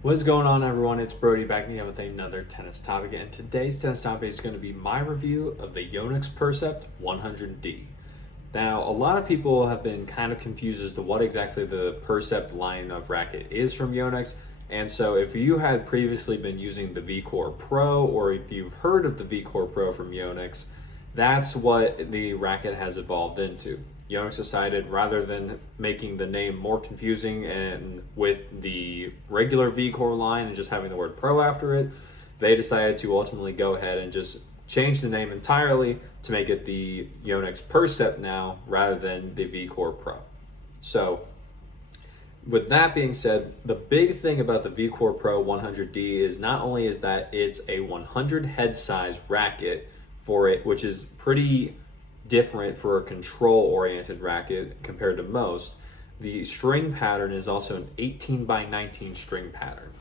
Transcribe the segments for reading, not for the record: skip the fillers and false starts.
What's going on, everyone? It's Brody back again with another tennis topic, and today's tennis topic is going to be my review of the YONEX Percept 100D. Now, a lot of people have been kind of confused as to what exactly the Percept line of racket is from YONEX, and so if you had previously been using the VCORE Pro, or if you've heard of the VCORE Pro from YONEX, that's what the racket has evolved into. YONEX decided, rather than making the name more confusing and with the regular VCORE line and just having the word Pro after it, they decided to ultimately go ahead and just change the name entirely to make it the YONEX Percept now rather than the VCORE Pro. So with that being said, the big thing about the VCORE Pro 100D is not only is that it's a 100 head size racket for it, which is pretty different for a control-oriented racket compared to most. The string pattern is also an 18 by 19 string pattern.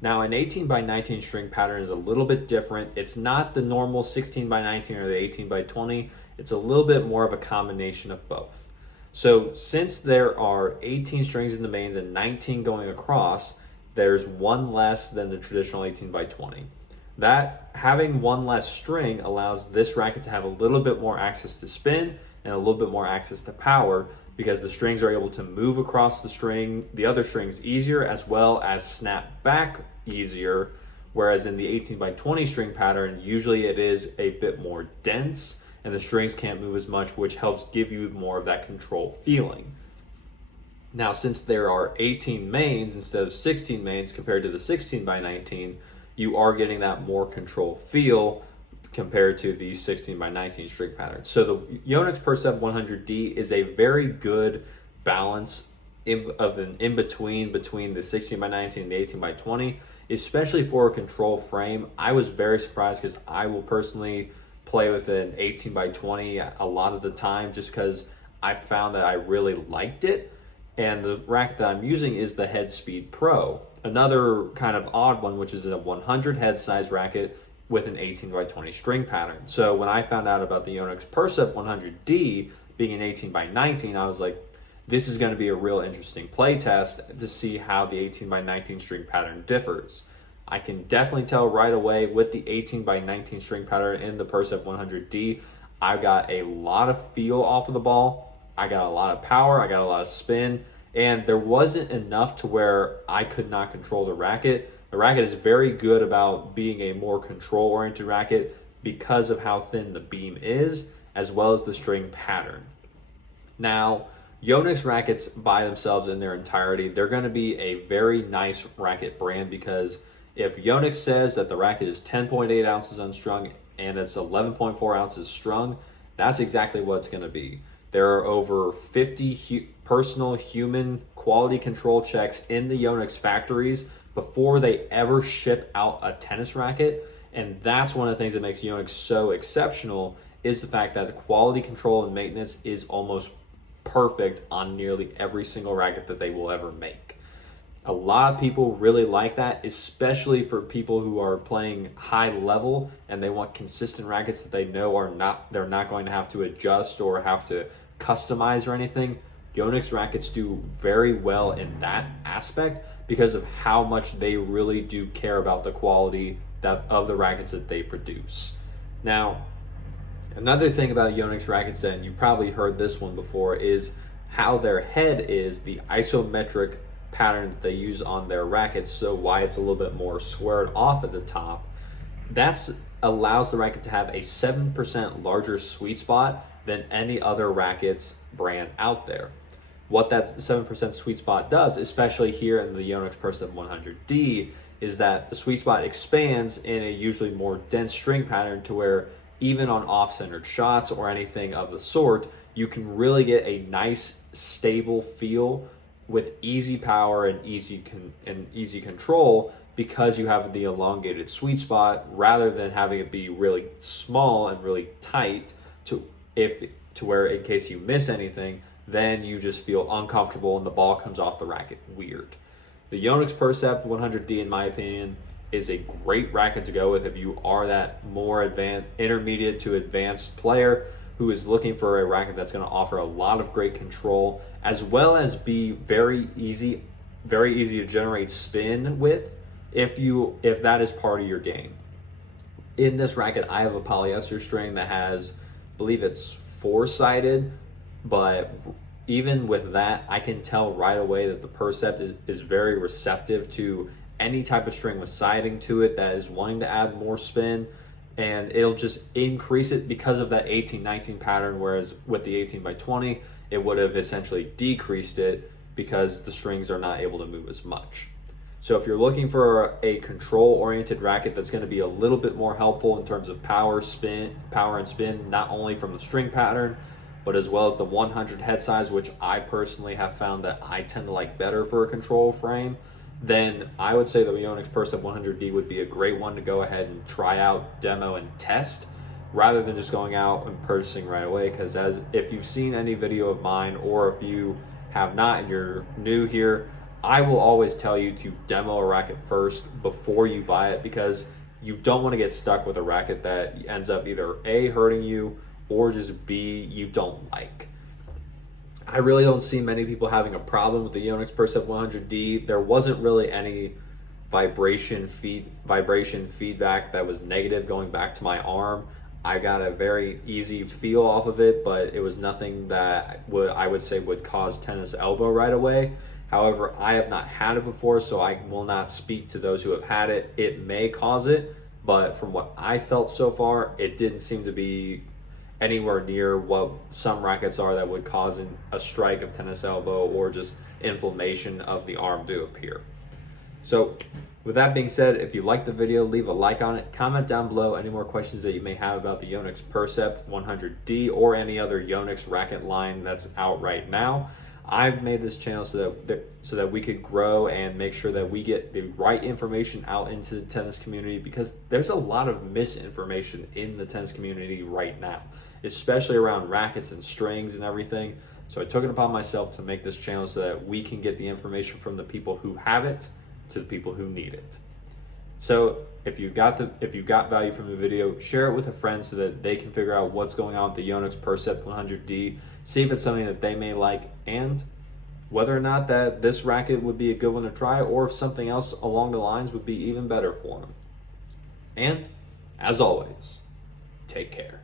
Now, an 18 by 19 string pattern is a little bit different. It's not the normal 16 by 19 or the 18 by 20. It's a little bit more of a combination of both. So since there are 18 strings in the mains and 19 going across, there's one less than the traditional 18 by 20. That having one less string allows this racket to have a little bit more access to spin and a little bit more access to power, because the strings are able to move across the other strings easier, as well as snap back easier. Whereas in the 18 by 20 string pattern, usually it is a bit more dense and the strings can't move as much, which helps give you more of that control feeling. Now, since there are 18 mains instead of 16 mains compared to the 16 by 19, you are getting that more control feel compared to the 16 by 19 string pattern. So the YONEX Percept 100D is a very good balance of an in-between between the 16 by 19 and the 18 by 20, especially for a control frame. I was very surprised because I will personally play with an 18 by 20 a lot of the time just because I found that I really liked it. And the racket that I'm using is the Headspeed Pro, another kind of odd one, which is a 100 head size racket with an 18 by 20 string pattern. So when I found out about the YONEX Percept 100D being an 18 by 19, I was like, this is going to be a real interesting play test to see how the 18 by 19 string pattern differs. I can definitely tell right away with the 18 by 19 string pattern in the Percept 100D, I got a lot of feel off of the ball. I got a lot of power, I got a lot of spin, and there wasn't enough to where I could not control the racket. The racket is very good about being a more control-oriented racket because of how thin the beam is, as well as the string pattern. Now, YONEX rackets by themselves in their entirety, they're going to be a very nice racket brand, because if YONEX says that the racket is 10.8 ounces unstrung and it's 11.4 ounces strung, that's exactly what it's going to be. There are over 50 personal human quality control checks in the YONEX factories before they ever ship out a tennis racket. And that's one of the things that makes YONEX so exceptional, is the fact that the quality control and maintenance is almost perfect on nearly every single racket that they will ever make. A lot of people really like that, especially for people who are playing high level and they want consistent rackets that they know they're not going to have to adjust or have to customize or anything. YONEX rackets do very well in that aspect because of how much they really do care about the quality of the rackets that they produce. Now, another thing about YONEX rackets, and you've probably heard this one before, is how their head is the isometric pattern that they use on their rackets, so why it's a little bit more squared off at the top. That allows the racket to have a 7% larger sweet spot than any other rackets brand out there. What that 7% sweet spot does, especially here in the YONEX Percept 100D, is that the sweet spot expands in a usually more dense string pattern to where even on off-centered shots or anything of the sort, you can really get a nice stable feel with easy power and easy control, because you have the elongated sweet spot rather than having it be really small and really tight to where in case you miss anything, then you just feel uncomfortable and the ball comes off the racket weird. The YONEX Percept 100D, in my opinion, is a great racket to go with if you are that more intermediate to advanced player who is looking for a racket that's going to offer a lot of great control, as well as be very easy very easy to generate spin with if that is part of your game. In this racket, I have a polyester string that has, I believe it's 4-sided, but even with that, I can tell right away that the Percept is very receptive to any type of string with siding to it that is wanting to add more spin, and it'll just increase it because of that 18-19 pattern, whereas with the 18x20, it would have essentially decreased it because the strings are not able to move as much. So if you're looking for a control-oriented racket that's going to be a little bit more helpful in terms of power and spin, not only from the string pattern, but as well as the 100 head size, which I personally have found that I tend to like better for a control frame, then I would say the YONEX Percept 100D would be a great one to go ahead and try out, demo, and test, rather than just going out and purchasing right away. Because if you've seen any video of mine, or if you have not and you're new here, I will always tell you to demo a racket first before you buy it, because you don't want to get stuck with a racket that ends up either A, hurting you, or just B, you don't like. I really don't see many people having a problem with the YONEX Percept 100D. There wasn't really any vibration feedback that was negative going back to my arm. I got a very easy feel off of it, but it was nothing that I would say would cause tennis elbow right away. However, I have not had it before, so I will not speak to those who have had it. It may cause it, but from what I felt so far, it didn't seem to be anywhere near what some rackets are that would cause a strike of tennis elbow or just inflammation of the arm to appear. So with that being said, if you liked the video, leave a like on it, comment down below any more questions that you may have about the YONEX Percept 100D or any other YONEX racket line that's out right now. I've made this channel so that we could grow and make sure that we get the right information out into the tennis community, because there's a lot of misinformation in the tennis community right now, especially around rackets and strings and everything. So I took it upon myself to make this channel so that we can get the information from the people who have it to the people who need it. So if you got value from the video, share it with a friend so that they can figure out what's going on with the YONEX Percept 100D, see if it's something that they may like, and whether or not that this racket would be a good one to try, or if something else along the lines would be even better for them. And as always, take care.